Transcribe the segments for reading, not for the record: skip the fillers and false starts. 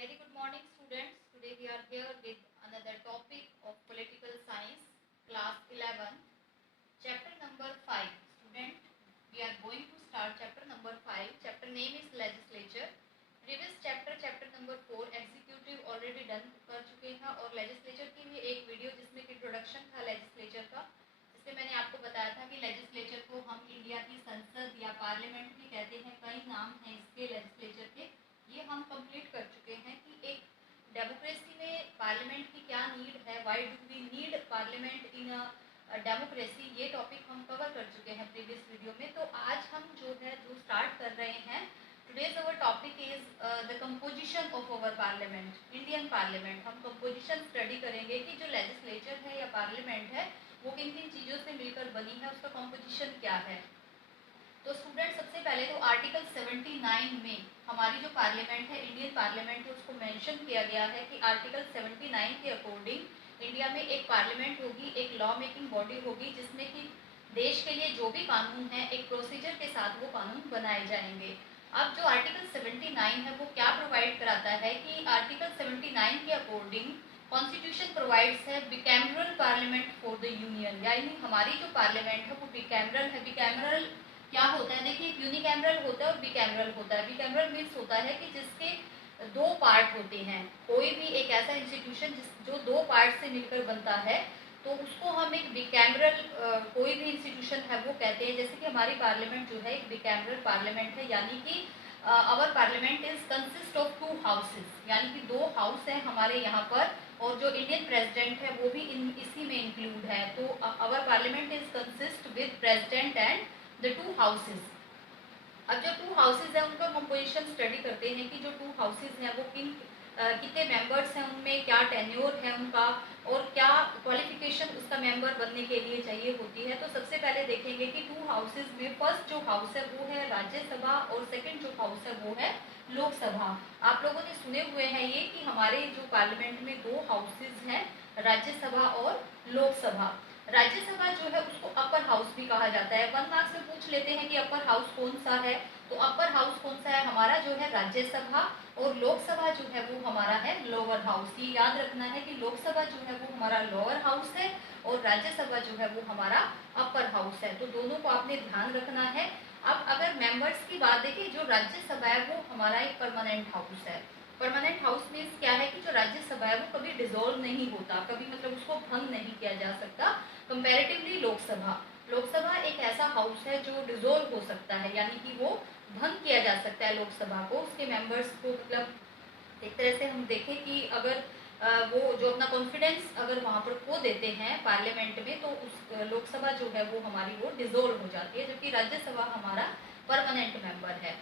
Very good morning, students. Today we are here with another topic of political science, class 11, chapter number 5. Student, we are going to start chapter number 5. Chapter name is legislature. Previous chapter, chapter number 4, executive already done कर चुके हैं और legislature की भी एक video जिसमें introduction था legislature का, जिसमें मैंने आपको बताया था कि legislature को हम इंडिया की संसद या पार्लियामेंट भी कहते हैं, कई नाम हैं इसके legislature के। ये हम कंप्लीट कर चुके हैं कि एक डेमोक्रेसी में पार्लियामेंट की क्या नीड है, why do we need parliament in democracy, ये टॉपिक हम कवर कर चुके हैं प्रीवियस वीडियो में। तो आज हम जो स्टार्ट कर रहे हैं, today's our topic is the composition of our parliament, Indian parliament. हम कंपोजिशन स्टडी करेंगे कि जो लेजिस्लेचर है या पार्लियामेंट है वो किन किन चीज़ों से मिलकर बनी है, उसका कंपोजिशन क्या है। तो स्टूडेंट, सबसे पहले तो आर्टिकल 79 में हमारी जो पार्लियामेंट है, इंडियन पार्लियामेंट है, उसको मेंशन किया गया है कि आर्टिकल 79 के अकॉर्डिंग इंडिया में एक पार्लियामेंट होगी, एक लॉ मेकिंग बॉडी होगी, जिसमें कि देश के लिए जो भी कानून है एक प्रोसीजर के साथ वो कानून बनाए जाएंगे। अब जो आर्टिकल 79 है वो क्या प्रोवाइड कराता है कि आर्टिकल 79 के अकॉर्डिंग कॉन्स्टिट्यूशन प्रोवाइड्स है बिकैमरल पार्लियामेंट फॉर द यूनियन, यानी हमारी जो पार्लियामेंट है वो बिकैमरल है। बिकैमरल क्या होता है, देखिए, यूनिकैमरल होता है और बिकैमरल होता है। बिकैमरल मीन्स होता है कि जिसके दो पार्ट होते हैं, कोई भी एक ऐसा इंस्टीट्यूशन जो दो पार्ट से मिलकर बनता है तो उसको हम एक बिकैमरल कोई भी इंस्टीट्यूशन है वो कहते हैं। जैसे कि हमारी पार्लियामेंट जो है एक बिकैमरल पार्लियामेंट है, यानी कि our parliament is consist of 2 houses, यानी कि 2 हाउस हैं हमारे यहाँ पर, और जो इंडियन प्रेसिडेंट है वो भी इसी में इंक्लूड है। तो our parliament is consist with president and the 2 houses. अब जो 2 हाउसेस हैं उनका कंपोजिशन स्टडी करते हैं कि जो 2 हाउसेस हैं वो कितने मेंबर्स हैं, उनमें क्या टेन्योर है उनका, और क्या क्वालिफिकेशन उसका मेंबर बनने के लिए चाहिए होती है। तो सबसे पहले देखेंगे कि 2 हाउसेस में फर्स्ट जो हाउस है वो है राज्यसभा और सेकंड जो हाउस है वो है लोकसभा। आप लोगों ने सुने हुए हैं ये कि हमारे जो पार्लियामेंट में 2 हाउसेस हैं, राज्यसभा और लोकसभा। राज्यसभा जो है उसको अपर हाउस भी कहा जाता है। 1 मार्क्स में पूछ लेते हैं कि अपर हाउस कौन सा है, तो अपर हाउस कौन सा है हमारा, जो है राज्यसभा, और लोकसभा जो है वो हमारा है लोअर हाउस। ये याद रखना है कि लोकसभा जो है वो हमारा लोअर हाउस है और राज्यसभा जो है वो हमारा अपर हाउस है। तो दोनों को आपने ध्यान रखना है। अब अगर मेंबर्स की बात देखें, जो राज्यसभा है वो हमारा एक परमानेंट हाउस है। परमानेंट हाउस मीन्स क्या है कि जो राज्यसभा है वो कभी डिसॉल्व नहीं होता, कभी मतलब उसको भंग नहीं किया जा सकता। कंपैरेटिवली लोकसभा एक ऐसा हाउस है जो डिसॉल्व हो सकता है, यानी कि वो भंग किया जा सकता है लोकसभा को, उसके मेंबर्स को। मतलब एक तरह से हम देखें कि अगर वो जो अपना कॉन्फिडेंस अगर वहाँ पर खो देते हैं पार्लियामेंट में, तो उस लोकसभा जो है वो हमारी वो डिसॉल्व हो जाती है, जबकि राज्यसभा हमारा परमानेंट मेंबर है।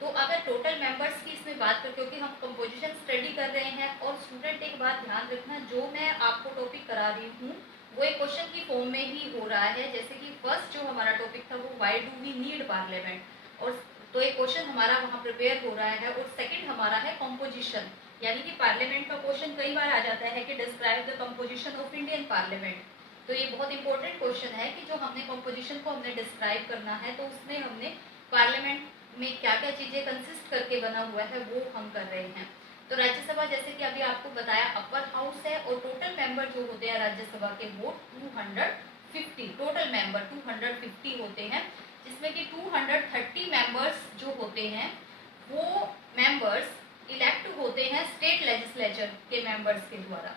तो अगर टोटल मेंबर्स की इसमें बात करें, क्योंकि हम कंपोजिशन स्टडी कर रहे हैं, और स्टूडेंट एक बात ध्यान रखना, जो मैं आपको टॉपिक करा रही हूँ वो एक क्वेश्चन की फॉर्म में ही हो रहा है। जैसे कि फर्स्ट जो हमारा टॉपिक था वो why do we need parliament, और तो एक क्वेश्चन हमारा वहाँ प्रिपेयर हो रहा है, और सेकंड हमारा है कंपोजिशन, यानी कि पार्लियामेंट का क्वेश्चन कई बार आ जाता है कि describe the composition of Indian parliament. तो ये बहुत इंपॉर्टेंट क्वेश्चन है कि जो हमने कंपोजिशन को हमने डिस्क्राइब करना है, तो उसमें हमने पार्लियामेंट में क्या क्या चीजें कंसिस्ट करके बना हुआ है वो हम कर रहे हैं। तो राज्यसभा, जैसे कि अभी आपको बताया, अपर हाउस है, और टोटल मेंबर जो होते हैं राज्यसभा के वो 250, टोटल मेंबर 250 होते हैं, जिसमें कि 230 मेंबर्स जो होते हैं वो मेंबर्स इलेक्ट होते हैं स्टेट लेजिस्लेचर के मेंबर्स के द्वारा,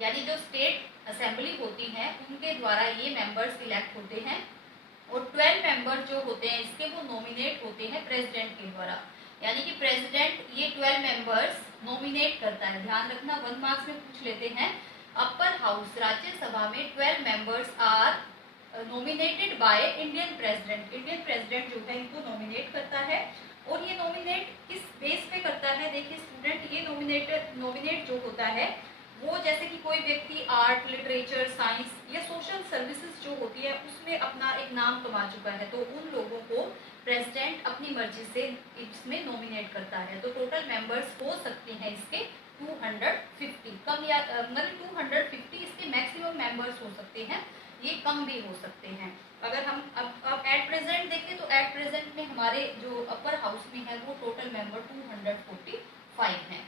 यानी जो स्टेट असेंबली होती है उनके द्वारा ये मेंबर्स इलेक्ट होते हैं। और 12 मेंबर जो होते हैं इसके वो नॉमिनेट होते हैं प्रेसिडेंट के द्वारा, यानी कि प्रेसिडेंट ये 12 मेंबर्स नॉमिनेट करता है। ध्यान रखना, 1 मार्क्स में पूछ लेते हैं, अपर हाउस राज्यसभा में 12 members are nominated by Indian president. Indian president जो है इनको नॉमिनेट करता है, और ये नॉमिनेट किस बेस पे करता है, देखिए स्टूडेंट, ये नॉमिनेट जो होता है वो, जैसे कि कोई व्यक्ति आर्ट, लिटरेचर, साइंस या सोशल सर्विसेज जो होती है उसमें अपना एक नाम कमा चुका है, तो उन लोगों को प्रेसिडेंट अपनी मर्जी से इसमें नॉमिनेट करता है। तो टोटल मेंबर्स हो सकते हैं इसके 250, कम या मतलब 250 इसके मैक्सिमम मेंबर्स हो सकते हैं, ये कम भी हो सकते हैं। अगर हम अब एट प्रेजेंट देखें तो एट प्रेजेंट में हमारे जो अपर हाउस में है वो टोटल मेंबर 245 हैं।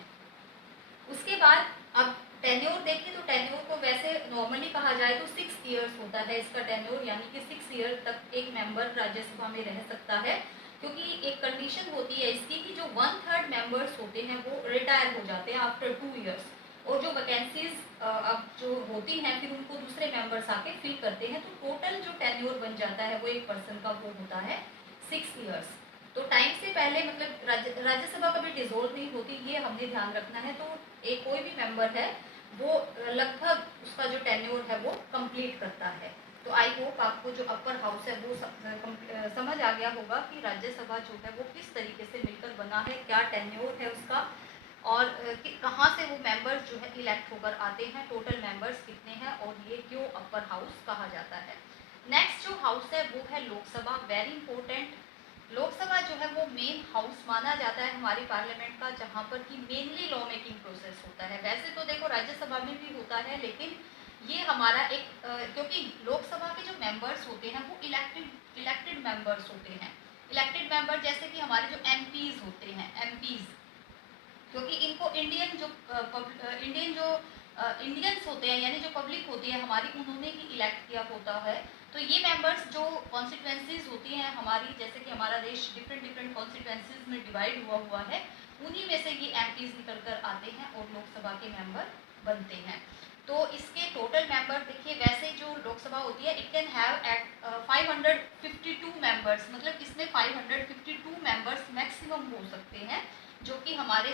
वो 6 ईयर्स होता है इसका टेन्योर, यानी कि 6 ईयर तक एक मेंबर राज्यसभा में रह सकता है, क्योंकि एक कंडीशन होती है इसकी कि जो 1/3 मेंबर्स होते हैं वो रिटायर हो जाते हैं आफ्टर 2 ईयर्स, और जो वैकेंसीज अब जो होती हैं फिर उनको दूसरे मेंबर्स आके फिल करते हैं, तो टोटल जो टेन्योर बन जाता है वो एक पर्सन का वो होता है 6 ईयर्स। तो टाइम से पहले मतलब राज्यसभा कभी डिसोल्व नहीं होती, ये हमने ध्यान रखना है। तो एक कोई भी मेंबर है वो लगभग उसका जो टेन्योर है वो कंप्लीट करता है। तो आई होप आपको जो अपर हाउस है वो समझ आ गया होगा कि राज्यसभा जो है वो किस तरीके से मिलकर बना है, क्या टेन्योर है उसका, और कहाँ से वो मेंबर्स जो है इलेक्ट होकर आते हैं, टोटल मेंबर्स कितने हैं, और ये क्यों अपर हाउस कहा जाता है। नेक्स्ट जो हाउस है वो है लोकसभा, वेरी इंपॉर्टेंट। लोकसभा जो है वो मेन हाउस माना जाता है हमारी पार्लियामेंट का, जहाँ पर कि मेनली लॉ मेकिंग प्रोसेस होता है। वैसे तो देखो राज्यसभा में भी होता है, लेकिन ये हमारा एक क्योंकि लोकसभा के जो मेंबर्स होते हैं वो इलेक्टेड मेंबर्स होते हैं। इलेक्टेड मेंबर जैसे कि हमारे जो एमपीज होते हैं, एमपीज, क्योंकि इनको इंडियंस होते हैं, यानी जो पब्लिक होती है हमारी, उन्होंने ही इलेक्ट किया होता है। तो ये मेंबर्स जो कॉन्स्टिट्यूएंसीज होती हैं हमारी, जैसे कि हमारा देश डिफरेंट कॉन्स्टिट्यूएंसीज में डिवाइड हुआ है, उन्हीं में से ये एमपीज निकल कर आते हैं और लोकसभा के मेंबर बनते हैं। तो इसके टोटल मेंबर देखिए, वैसे जो लोकसभा होती है it can have at 552 members, मतलब इसमें 552 मेंबर्स मैक्सिमम हो सकते हैं, जो कि हमारे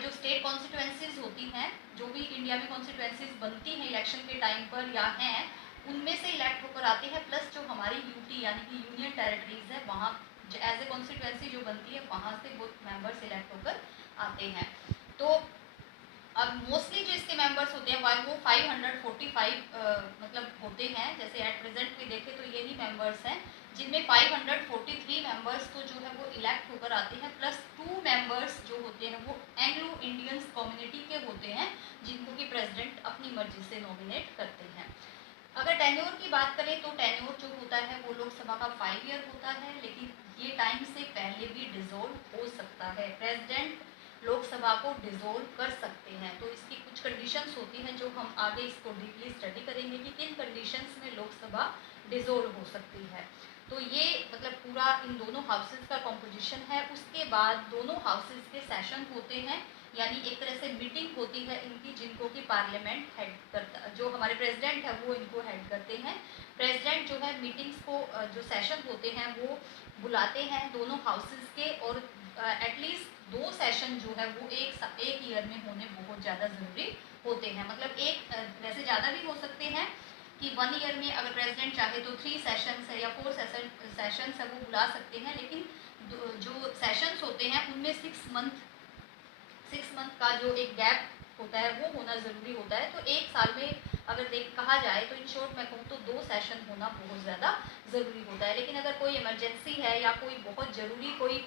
जो स्टेट कॉन्स्टिट्यूएंसीज होती हैं, जो भी इंडिया में कॉन्स्टिट्यूएंसीज बनती हैं इलेक्शन के टाइम पर या हैं, उनमें से इलेक्ट होकर आते हैं, प्लस जो हमारी यूटी यानी कि यूनियन टेरिटरीज है वहाँ एज ए कॉन्स्टिट्यूएंसी जो बनती है वहाँ से वो मेंबर्स इलेक्ट होकर आते हैं। तो अब मोस्टली जो इसके मेंबर्स होते हैं वो 545 मतलब होते हैं। जैसे एट प्रेजेंट में देखें तो यही मेंबर्स हैं, जिनमें 543 मेंबर्स तो जो है वो इलेक्ट होकर आते हैं, प्लस 2 मेंबर्स जो होते हैं वो एंग्लो इंडियंस कम्युनिटी के होते हैं, जिनको कि प्रेसिडेंट अपनी मर्जी से नॉमिनेट करते हैं। अगर टेन्योर की बात करें तो टेन्योर जो होता है वो लोकसभा का 5 ईयर होता है, लेकिन ये टाइम से पहले भी डिसोल्व हो सकता है। प्रेसिडेंट लोकसभा को डिसोल्व कर सकते हैं। तो इसकी कुछ कंडीशंस होती हैं जो हम आगे इसको डीपली स्टडी करेंगे कि किन कंडीशंस में लोकसभा डिसोल्व हो सकती है। तो ये मतलब पूरा इन दोनों हाउसेस का कॉम्पोजिशन है। उसके बाद दोनों हाउसेस के सेशन होते हैं, यानी एक तरह से मीटिंग होती है इनकी, जिनको कि पार्लियामेंट हेड करता, जो हमारे प्रेसिडेंट है वो इनको हेड करते हैं। प्रेसिडेंट जो है मीटिंग्स को जो सेशन होते हैं वो बुलाते हैं दोनों हाउसेस के, और एटलीस्ट 2 सेशन जो है वो एक ईयर में होने बहुत ज़्यादा ज़रूरी होते हैं। मतलब एक वैसे ज़्यादा भी हो सकते हैं कि 1 ईयर में अगर प्रेसिडेंट चाहे तो 3 सेशंस है या 4 सेशंस है वो बुला सकते हैं, लेकिन जो सेशंस होते हैं उनमें 6 मंथ का जो एक गैप होता है वो होना ज़रूरी होता है। तो एक साल में अगर कहा जाए तो इन शॉर्ट मैं कहूँ तो 2 सेशन होना बहुत ज़्यादा ज़रूरी होता है। लेकिन अगर कोई इमरजेंसी है या कोई बहुत ज़रूरी कोई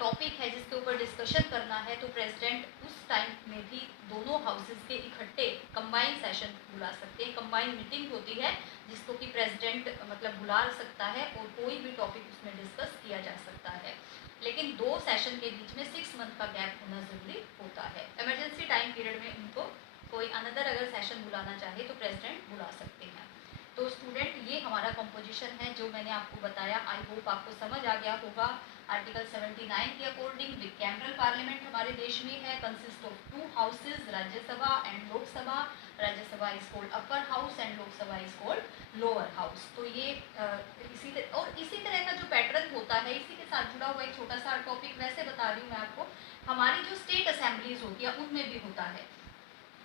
टॉपिक है जिसके ऊपर डिस्कशन करना है, तो प्रेसिडेंट उस टाइम में भी दोनों हाउसेस के इकट्ठे कंबाइन सेशन बुला सकते हैं। कंबाइन मीटिंग होती है जिसको कि प्रेसिडेंट मतलब बुला सकता है और कोई भी टॉपिक उसमें डिस्कस किया जा सकता है, लेकिन 2 सेशन के बीच में 6 मंथ का गैप होना ज़रूरी होता है। इमरजेंसी टाइम पीरियड में उनको कोई अनदर अगर सेशन बुलाना चाहे तो प्रेसिडेंट बुला सकते हैं। तो स्टूडेंट ये हमारा कंपोजिशन है जो मैंने आपको बताया। आई होप आपको समझ आ गया होगा। आर्टिकल 79 के अकॉर्डिंग बिकैमरल पार्लियामेंट हमारे देश में है, consist of 2 houses, Rajya Sabha and Lok Sabha. Rajya Sabha is called upper house and Lok Sabha is called lower house. तो ये इसी तरह का जो पैटर्न होता है, इसी के साथ जुड़ा हुआ एक छोटा सा टॉपिक वैसे बता रही हूँ मैं आपको, हमारी जो स्टेट असेंबलीज होती है उनमें भी होता है।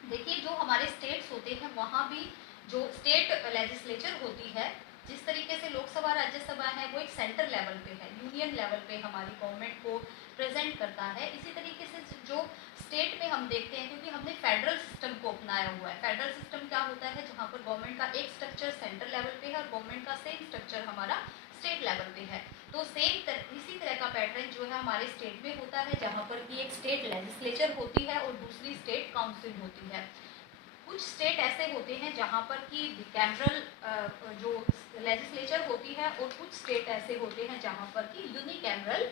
देखिए जो हमारे स्टेट्स होते हैं वहाँ भी जो स्टेट लेजिस्लेचर होती है, जिस तरीके से लोकसभा राज्यसभा है वो एक सेंटर लेवल पे है, यूनियन लेवल पे हमारी गवर्नमेंट को प्रेजेंट करता है। इसी तरीके से जो स्टेट में हम देखते हैं, क्योंकि हमने फेडरल सिस्टम को अपनाया हुआ है। फेडरल सिस्टम क्या होता है, जहाँ पर गवर्नमेंट का एक स्ट्रक्चर सेंटर लेवल पे है और गवर्नमेंट का सेम स्ट्रक्चर हमारा स्टेट लेवल पे है। तो इसी तरह का पैटर्न जो है हमारे स्टेट में होता है, जहाँ पर कि एक स्टेट लेजिस्लेचर होती है और दूसरी स्टेट काउंसिल होती है। कुछ स्टेट ऐसे होते हैं जहाँ पर कि बिकैमरल जो लेजिस्लेचर होती है, और कुछ स्टेट ऐसे होते हैं जहाँ पर कि यूनिकैमरल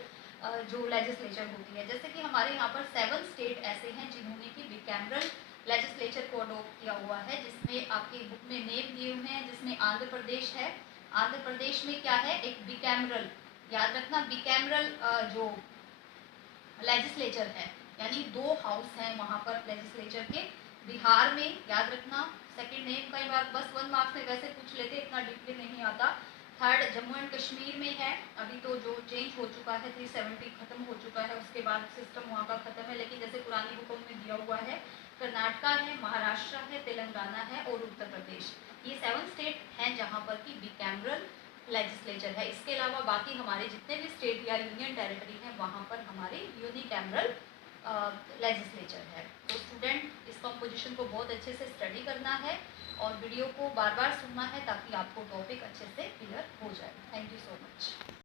जो लेजिस्लेचर होती है। जैसे कि हमारे यहाँ पर 7 स्टेट ऐसे हैं जिन्होंने कि बिकैमरल लेजिस्लेचर को अडोप्ट किया हुआ है, जिसमें आपकी बुक में नेम दिए हुए हैं, जिसमें आंध्र प्रदेश है। आंध्र प्रदेश में क्या है, एक बिकैमरल, याद रखना बिकैमरल जो लेजिस्लेचर है, यानी 2 हाउस हैं वहाँ पर लेजिस्लेचर के। बिहार में याद रखना, सेकंड नेम कई बार बस 1 मार्क्स में वैसे पूछ लेते, इतना डीपली नहीं आता। थर्ड जम्मू एंड कश्मीर में है, अभी तो जो चेंज हो चुका है 370 खत्म हो चुका है, उसके बाद सिस्टम वहाँ का खत्म है, लेकिन जैसे पुरानी बुकों में दिया हुआ है। कर्नाटका है, महाराष्ट्र है, तेलंगाना है और उत्तर प्रदेश, ये 7 स्टेट हैं जहाँ पर कि बिकैमरल लेजिस्लेचर है। इसके अलावा बाकी हमारे जितने भी स्टेट या यूनियन टेरिटरी हैं वहाँ पर हमारे यूनिकैमरल लेजिस्लेचर है। तो स्टूडेंट इस कंपोजिशन को बहुत अच्छे से स्टडी करना है और वीडियो को बार बार सुनना है ताकि आपको टॉपिक अच्छे से क्लियर हो जाए। Thank you so much.